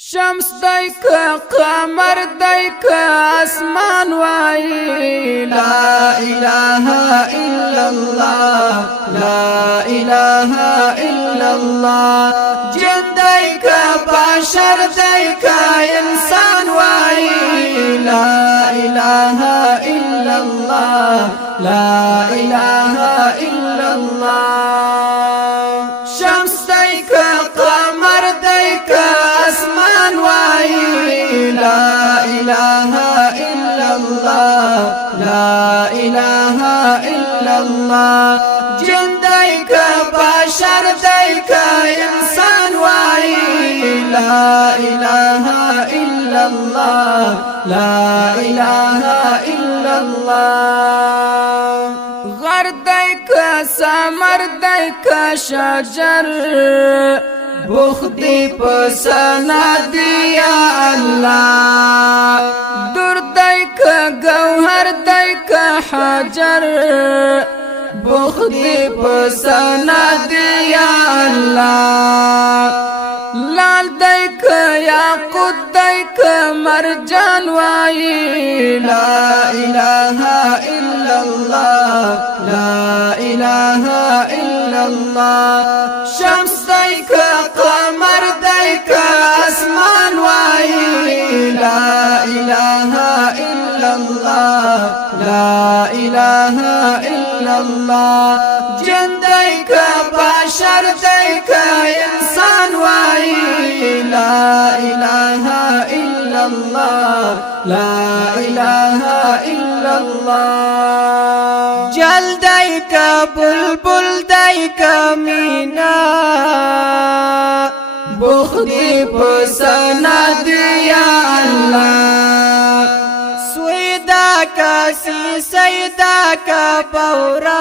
شمس دیک قمر دیک اسمان وائی لا الہ الا اللہ لا الہ الا اللہ جن دیک بشر دیک انسان وائی لا الہ الا اللہ لا الہ الا اللہ شمس دیک قمر دیک اسمان وائی لا الہ الا اللہ لا الہ الا اللہ جن دیک بشر دیک انسان وائی لا الہ الا اللہ لا الہ الا اللہ غر دیک ثمر دیک شجر بختی پسنا دیا اللہ در دیک گوہر دیک حجر بختی پسنا دیا اللہ لال دیک یاقوت دیک مرجان وائی لا الہ الا اللہ لا الہ الا اللہ شمس دیک قمر دیک اسمان وائی لا الہ الا اللہ لا الہ الا اللہ جن دیک بشر دیک انسان وائی لا الہ الا اللہ لا الہ الا اللہ جل دیک بلبل دیک مینا بختی پسنا دیا اللہ سویدہ کا سیدہ کا پورا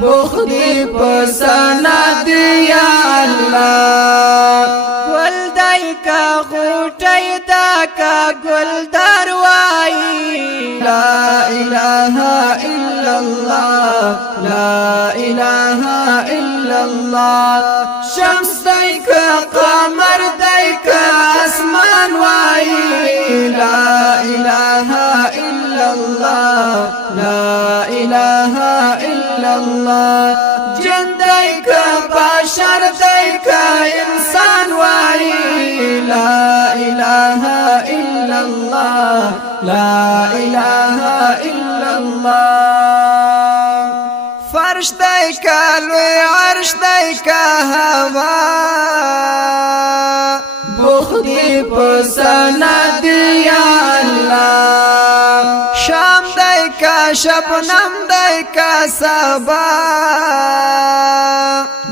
بختی پسنا دیا اللہ گل دائی کا غوٹی دا کا گل دروائی لا الہ الا اللہ لا الہ الا اللہ شمس دیک قمر دیک اسمان وائی لا الہ الا اللہ لا الہ الا اللہ جن دیک بشر دیک انسان وائی لا الہ الا اللہ لا الہ الا اللہ فرش دیک لوی عرش دیک ہوا بختی پسنا دیا اللہ شام دیک شبنم دیک صبا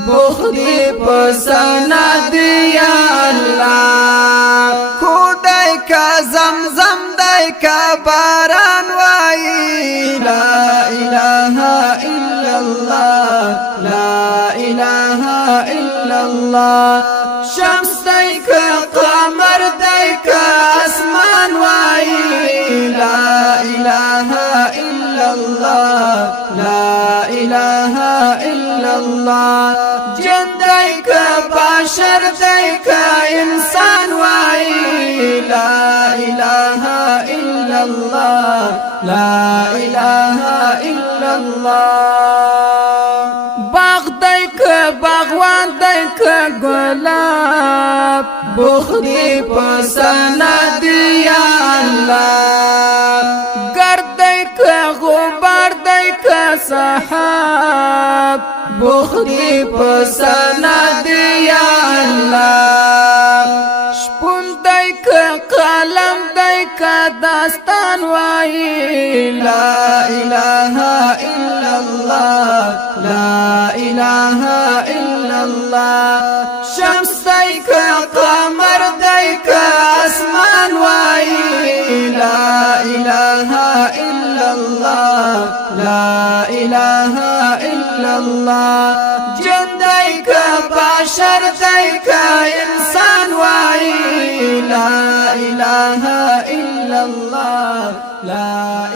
بختی پسنا دیا اللہ کو دیک زمزم دیک باران وائی لا الہ الا اللہ لا الہ الا اللہ شمس دیک قمر دیک اسمان وائی لا الہ الا اللہ لا الہ الا اللہ جن دیک بشر دیک انسان وائی لا الہ الا اللہ لا الہ الا اللہ باغ دیک باغوان دیک گلاب بختی پسنا دیا اللہ گرد دیک غبار دیک سحاب بختی پسنا دیا اللہ شپون دیک قلم دیک داستان وائی لا الہ الا اللہ لا الہ الا اللہ شمس دیک قمر دیک اسمان وائی لا الہ الا اللہ لا الہ الا اللہ جن دیک بشر دیک انسان وائی لا الہ الا اللہ لا